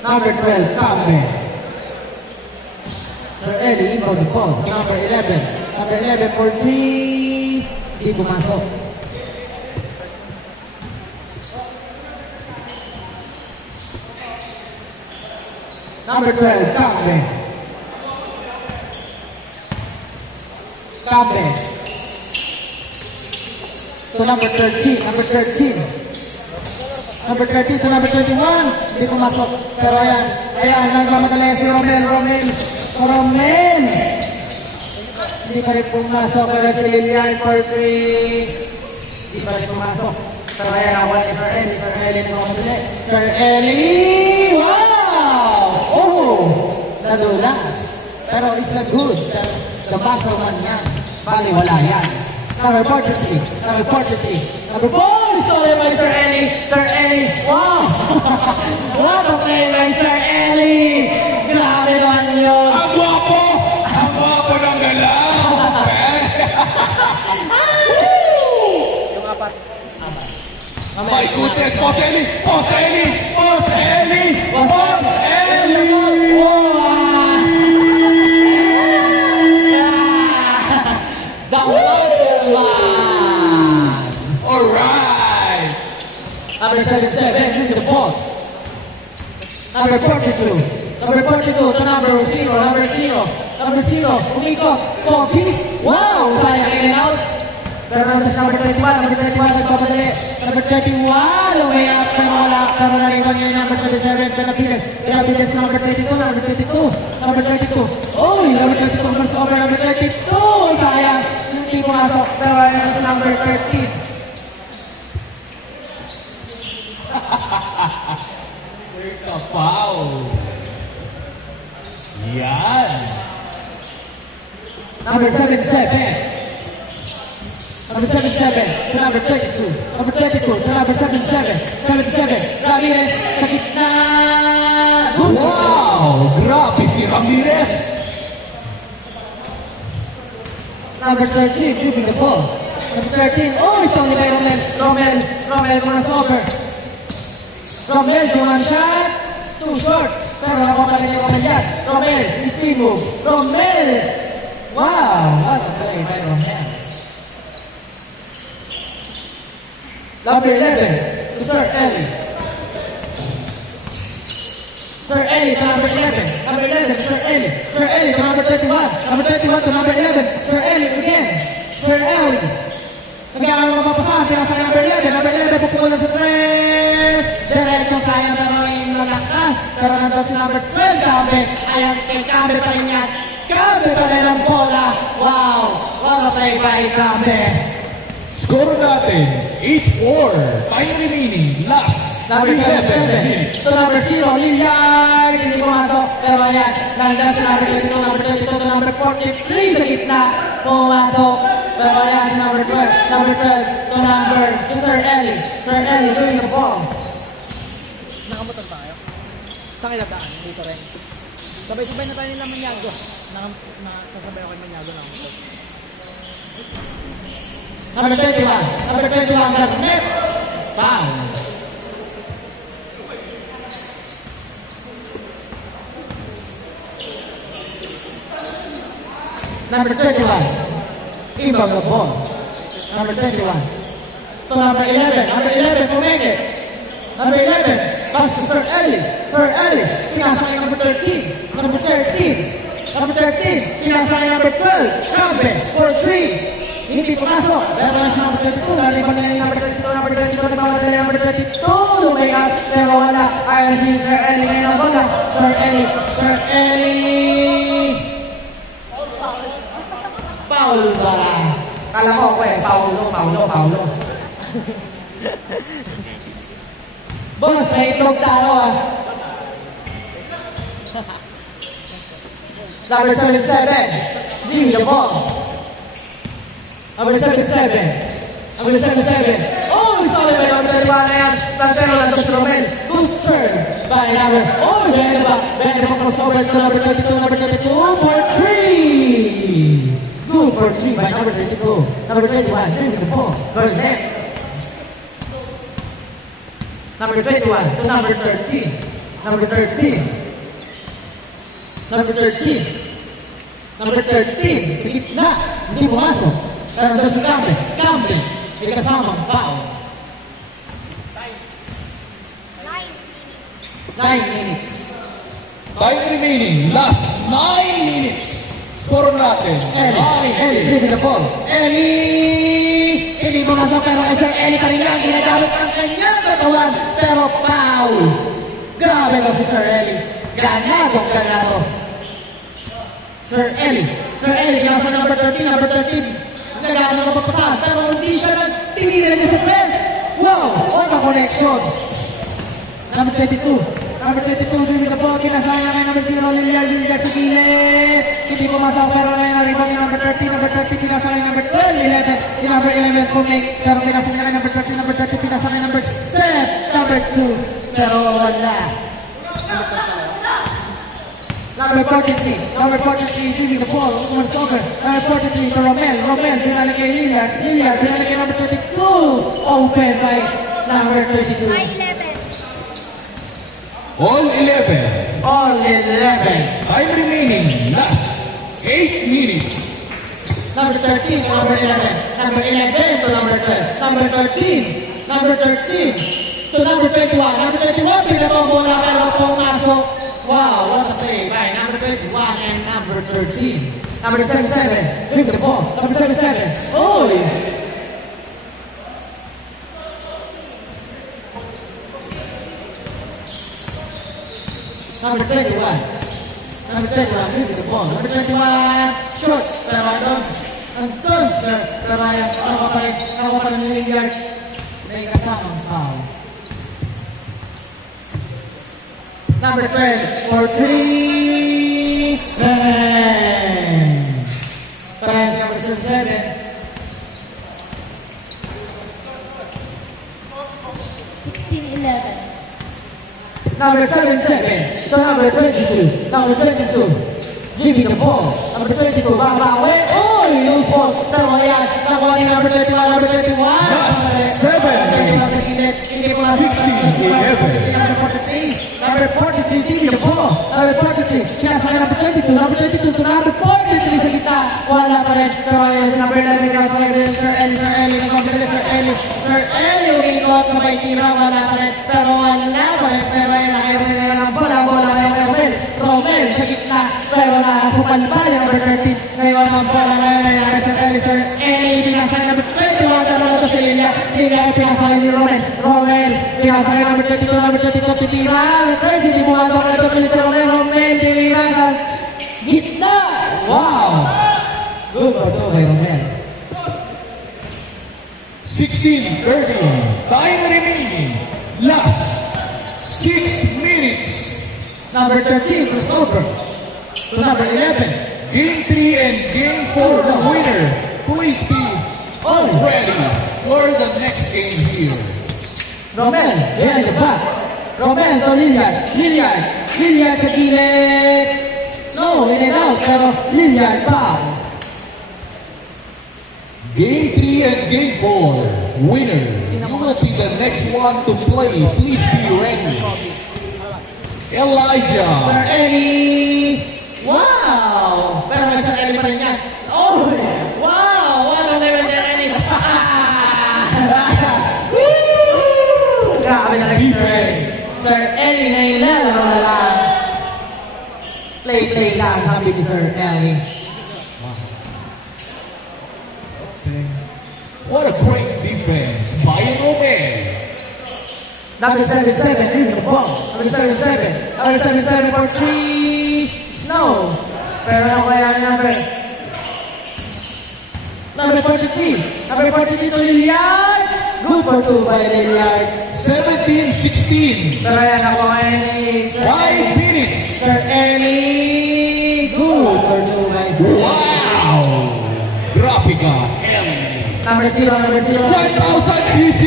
Number 12, Cambe. Sir Eli, inbound the ball. Number 11. Number 11 for 3. Di pumasok. Number 12, Cambe. Cambe. To number 13. Number 13. Number 30 to number 21. Hindi pumasok. Pero ayan. Ayan. Nagmamadali si Romel. Hindi pa rin pumasok. Pero si Lilian for 3. Hindi pa rin pumasok. Pero ayan. Awal ni Sir Eli. Sir Eli nagmamadali. Sir Eli. Wow! Oh! Nadulas. Pero it's not good. The muscle man yan. Bali wala yan. Number 43. Number 43. Number 4. Stolen by Sir Eli. Sir Eli. Wow! What a play by Sir Eli. Grabe naman yun. Ang guwapo! Ang guwapo ng galaw! Yung apat. My goodness! Boss Eli! Boss Eli! Boss Eli! Boss Eli! That was the one! Alright! Number 77, look at the ball. Number 42. Number 42 to number 0. Number 0. Number 0. Umikot. Copy. Wow! Sayang in and out. Pero number 21. Number 21 nagpapadali. Number 21. Way up. Pero wala. Pero nariwan niya yung number 27. Benavides. Benavides number 32. Number 32. Number 32. Oh! Number 32. First over number 32. Sayang. Hindi pumasok. Pero ayan sa number 13. There's a foul. Yan. Number 77. Number 77 to number 22. Number 22 to number 77. 77. Ramirez sa gitna. Wow! Grabe si Ramirez! Number 13, dribbling the ball. Number 13. Oh, it's only by Romel. Romel gonna over. Romel, one shot. It's too short. Pero nakuha rin yung mga shot. Romel, speed move. Romel. Wow, what a play by Romel. Number 11, to Sir Eli. Sir Eli to number 11. Number 11 to Sir Eli. Sir Eli to number 31. Number 31 to number 11. Sir Eli again. Sir Eli. Nag-aaral mo mapapasahan. Pinasa ka number 11. Number 11 pupukulan sa 3. Diretso sayang pero yung malakas. Pero nandun si number 12. Cambe. Ayan kay Cambe pa rin yan. Cambe pa rin ang bola. Wow. What a play by Cambe. Score natin, 8-4. Time remaining, last. Number 7. To number 0, Lilian. Hindi pumasok. Pero ayan, nandiyan si number 22, number 22, to number 43 sa gitna. Pumasok. Pero ayan, si number 12. Number 12 to Sir Eli. Sir Eli doing the ball. Nakamutan tayo. Saan kayo nagdaan? Dito rin. Sabay-sabay na tayo nila Manyago. Sasabay ako kay Manyago na ako. Number 21. Number 21 got net. Foul. Number 21. Inbound the ball. Number 21. To number 11. Number 11 Pumeke. Number 11. Pass to Sir Eli. Sir Eli. Pinasakay number 13. Number 13. Number 13. Pinasakay number 12. Cambe for 3. Hindi pumasok. Pero sa number 22, nalipan na yung number 22, number 22, nagmamadali yung number 22. Lumay up, pero wala. Ayan si Sir Eli ngayon ang bola. Sir Eli. Sir Eli. Foul ba? Kala ko ako Paulo. Boss, may itlog tayo ah. Number 77. Give me the ball. Number 77. Number 77. Oh, it's all by number 31 and Plantero nandun si Romel. Good serve by number. Oh, Beneba crossover to number 32. Number 32 for 3. Good for 3 by number 32. Number 21. There's the ball. Goes left. Number 21 to number 13. Number 13. Number 13. Number 13. Sa gitna. Hindi pumasok. Pero nandun si Campbell. Campbell. May kasamang bao. 9 minutes. Time remaining. Last 9 minutes. Score natin. Ellie, dribbling the ball. Ellie! Hindi pumasok pero Sir Ellie pa rin yan. Ginagamit ang kanyang katawan. Pero foul. Grabe na si Sir Ellie. Ganado. Sir Ellie, kinasa number 13, number 13. Nagano na papasahan, pero hindi siya nagtinilan niya sa press. Wow, what a connection. Number 22, dribbling the ball. Kinasaya na kay number 0, Liliard sa gilid. Hindi pumasok, pero ngayon na-rebound ni number 13, kinasa kay number 12, 11. Yung number 11 pumake, pero kinasa niya kay number 13, kinasa kay number 7, number 2. Pero wala. Number 43, giving the ball, was over. Number 43 to Romel, pinali kay Liliard, pinali kay number 32. Open by number 32. All 11. Time remaining. Last 8 minutes. Number 13 to number 11. Number 11 to number 12. Number 13 to number 21. Number 21, pinatong bola pero pumasok. Wow, what a play by number 21 and number 13. Number 77, dribble the ball. Number 77, oh! Number 21, dribble the ball. Number 21, short, pero andun, sir. Pero ayan, ako pa rin Liliard. May kasamang foul. Number 12 for 3. Bang! Parang number 7. Number 77 to number 22. Number 22. Giving the ball. Number 22. Babawi. Oh, yung ball. Pero ayan. Nakuha ni number 21. Number 21. 7. Number 43, giving the ball. Number 43, kinasaya number 22. Number 22 to number 43 sa gitna. Wala pa rin. Pero ayun, number 11, kinasaya rin Sir Ellie. Nagpapalala Sir Ellie. Sir Ellie, umikot sa may tira. Wala pa rin. Pero wala pa rin. Pero ayun, nakairin ng bola ngayon kay Romel sa gitna. Pero nakasupan pa yung number 13. Ngayon ang bola ngayon ay Sir Ellie, pinasaya number 21. Pero ito si Lilia. Lilia ay pinasaya ni Romel, pinasaya number 22. Number 22, titira. Hindi mo nga ito pilit sa Romel, tiniran ang gitna. Wow! Good for two by Romel. 16:30. Time remaining. Last 6 minutes. Number 13, Christopher. To number 11. Game 3 and Game 4, the winner. Please be all ready for the next game here. Romel, behind the back. Romel to Liliard sa gilid. No, in and out, pero Liliard foul. Game 3 and Game 4, winner. You will be the next one to play. Please be ready. Elijah. Sir Ellie. Wow! Pero may Sir Ellie pa rin yan. Oh! Wow! What a level Sir Ellie. Woo! Grabe na lang Sir Ellie. Sir Ellie na yung laro na lang. Play lang, sabi ni Sir Ellie. What a great defense by Romel. Number 77, in the ball. Number 77 for 3. Snow. Pero ano kaya number 43. Number 43 to Liliard. Good for 2 by Liliard. 17-16. Pero yan ako kaya ni Sir 5 minutes. Sir Ellie. Good for 2 by Wow! Graphica Ellie. Number 0. 1,000 cc.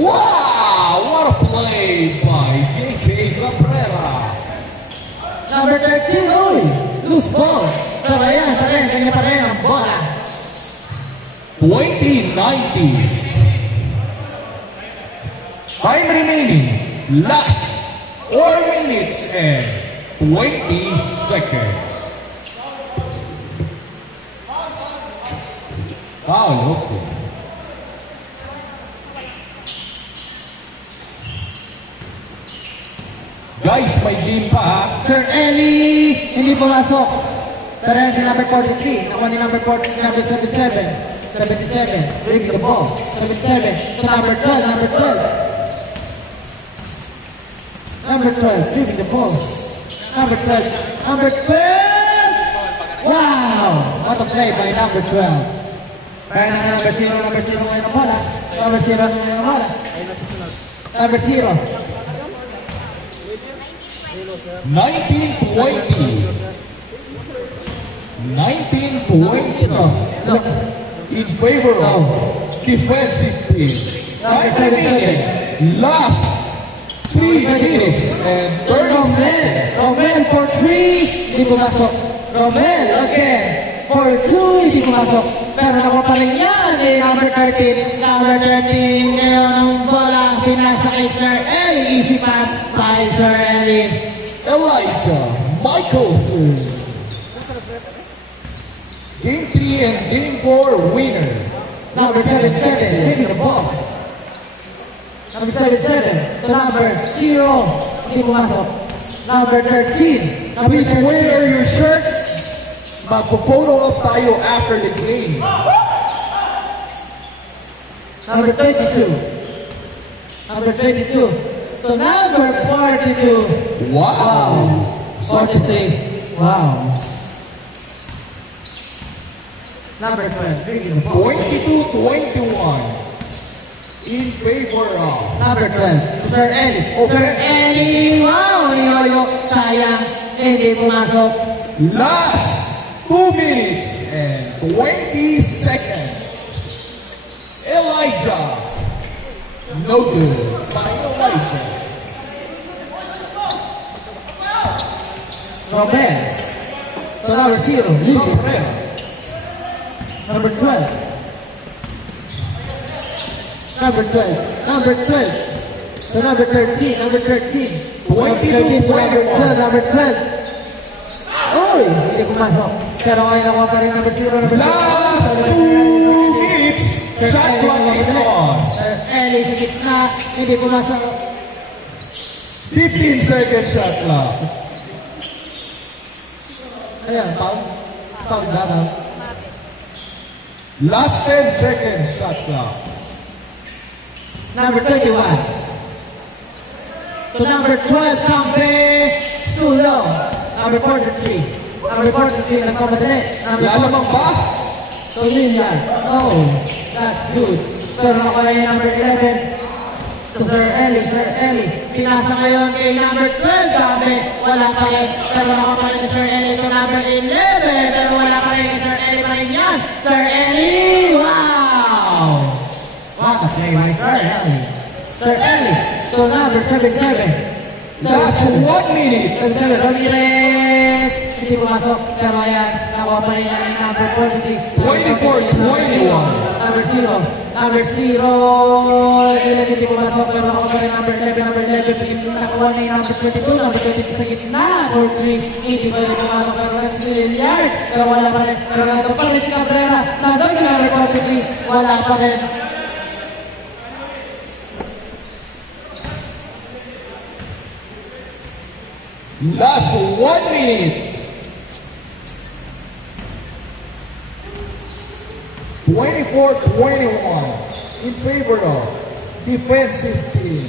Wow! What a play by JJ Cabrera. Number 13. Uy! Loose ball. Pero yan pa rin. Kanya pa rin ang bola. 20-19. Time remaining. Last 4 minutes and 20 seconds. Foul, okay. Guys, may game pa ha. Sir Eli, hindi pumasok. Pero yan si number 43. Nakuha ni number 43, number 77. 77, bring the ball. 77, to number 12, number 12. Number 12, bring the ball. Number 12, number 12! Wow! What a play by number 12. Kaya na number 0 ngayon ang bola. Number 0 ngayon ang bola. Number 0. 19-20. 19-20. Look. In favor of defensive team. 9 minutes. Last 3 minutes and 30 seconds. Romel for 3, hindi pumasok. Romel, again, for 2, hindi pumasok. Pero nakuha pa rin yan, number 13. Number 13, ngayon ang bola, pinasa kay Sir Eli. Easy pass by Sir Eli. Elijah Michelson. Game 3 and Game 4 winner. Number 77, taking the ball. Number 77, to number 0, hindi pumasok. Number 13, number Please 13. wear your shirt. Magpo-photo up tayo after the game. Number 22. Number 22. To number 42. Wow. 43. Wow. Number 12. Bringing the ball. 22-21. In favor of Number 12. Sir Eli. Sir Eli. Wow. Yoyo. Sayang. Hindi pumasok. last 2 minutes and 20 seconds. Elijah. No good by Elijah. Robert. To number 0. Libre. Cabrera. Number 12. Number 12. Number 12. To number 13. Number 13. 22, 13 to number 12. Number 12. Uy! Hindi pumasok. Pero ngayon ako pa rin number 0. Number 12. Last 2 minutes. Shot clock is on. Eli sa gitna. Hindi pumasok. 15 seconds shot clock. Ayan, foul. Foul ba? Foul. Last 10 seconds shot clock. Number 21. To number 12, Campe Stulo. Number 43. Number 43, nagpamadali. Number Lalamang ba? To Lilian. Oh, that's good. Pero nakuha yung number 11. To Sir Eli. Sir Eli. Pinasa ngayon kay number 12, Campe. Wala pa rin. Pero nakuha pa rin si Sir Eli to number 11. Pero wala pa rin si Sir Eli pa rin yan. Sir Eli, wow! What a play by Sir Eli. Sir Eli, to number 77. Last 1 minute. 77, Ramirez. Hindi pumasok. Pero ayan, nakuha pa rin yan yung number 43. 24-21. Number 0. Number 0. Hindi pumasok. Pero nakuha pa rin number 11. Number 11. Nakuha na yung number 22. Number 22 sa gitna. Number 3. Hindi pa rin pumasok. Pero na si Liliard. Pero wala pa rin. Pero nandun pa rin si Cabrera. Nandun si number 43. Wala pa rin. Last 1 minute. 24-21 in favor of defensive team.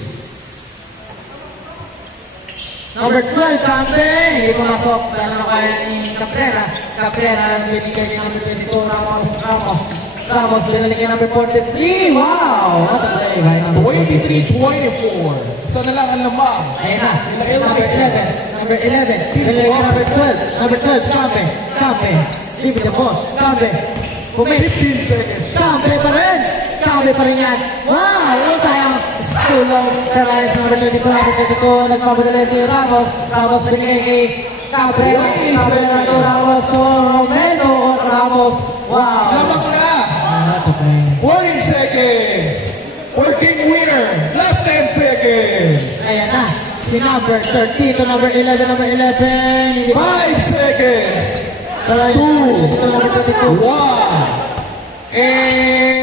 Number 12, Campe. Hindi pumasok. Dahil na kaya ni Cabrera. Cabrera, binigay niya number 22, Ramos. Ramos, binalik niya number 43. Wow! What a play by number 23-24. Sana lang ang lamang. Ayan na. Number 11. Number 11. Binalik niya number 12. Number 12, Campe. Campe. Leave the ball. Campe. 15 seconds. Campe pa rin. Campe pa rin yan. Wow! Yung sayang. Tulong. Pero ayos number 22. Number 22. Nagpapadala si Ramos. Ramos binigay kay Campe. Campe na to Ramos to Romero. Ramos. Wow! Lamang na. What a play. 40 seconds. For team winner. Last 10 seconds. Ayan na. si number 30 to number 11, number 11. Hindi pa. 5 seconds. Tara, 2, ito number 22. 1. And